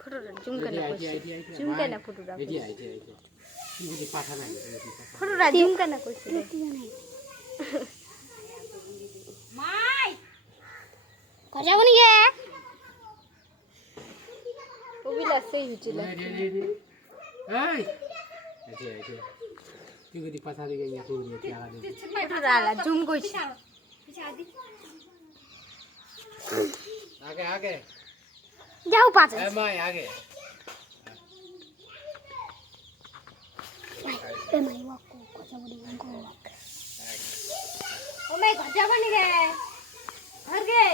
ফটোটা জুম কেন করছিস জুম কেন ফটোটা ফটোটা জুম কেন করছিস মাই কথা বলি গে ওবিলা সেই হইছিল এই তুই যদি পাছা দিকে ইয়া করে দিয়ে টাকা দে ফটোটা আলা জুম করছিস আগে আগে যাও পাঁচ এ মাই আগে এ মাই ওয়াকো কথা বলি গো ও মাই কথা বলি গে ঘর গে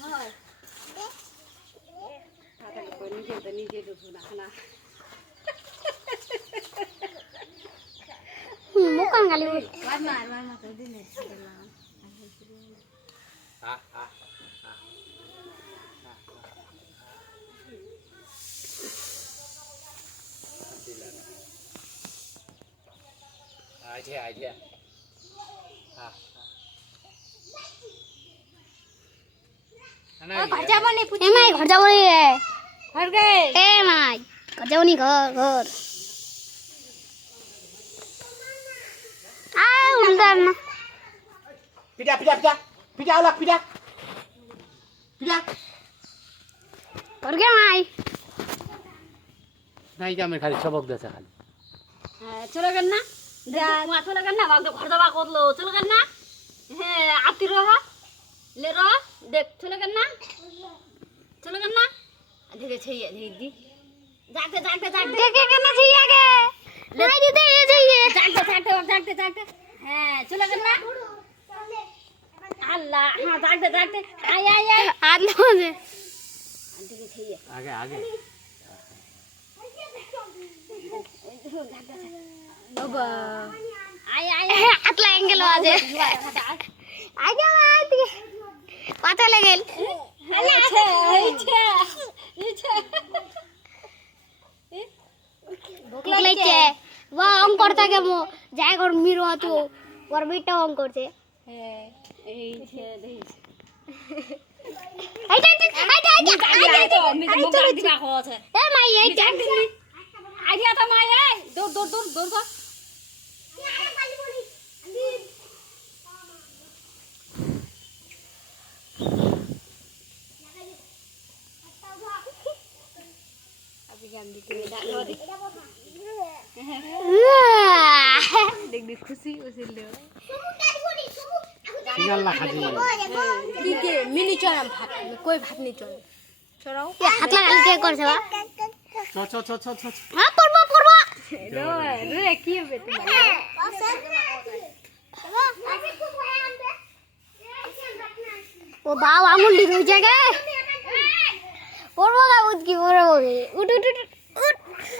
ঘর আটা কই নিজে তো শোনা না মুকান গালি মার তো দিনে আ আ আইডিয়া ঘর যাব নি এ মাই ঘর যাব নি রে ঘর গে এ মাই ঘর যাব নি ঘর উল্টার না পিটা পিটা পিটা পিটা আলা পিটা পিটা ঘর গে মাই নাই যে আমি খালি সবক দেছে খালি হ্যাঁ চলে গেল না মা চলে গেল না বাবা ঘর যাবা করলো চলে গেল না হ্যাঁ আতি রহ ले रो देख चले करना धीरे चाहिए दीदी जागते देखे करना चाहिए आगे नहीं दीदी ये चाहिए जागते हां चले करना अल्लाह हां जागते आय अल्लाह से धीरे चाहिए आगे बाबा आय अतला एंगल आ जाए आ जा आती পাতা লাগেল লাগছে বা অঙ্ক করতে কেমন যাই ঘর মিরো তো ওর বেটা অঙ্ক করছে হ্যাঁ এই ছে দেখ এ মাই এই আইডিয়া তো মাই এই দৌড় देख खुशी उसिल दे सिंगल्ला खाजी की के मिनी चोरा भात कोई भात नहीं चोरा छोराओ हाथ लगा के करছে বা চ हां পড়ব রে কি হবে তোমার ও বাবা আঙুল দি হয়ে যায় পড়ব না উঠ কি পড়ব উঠ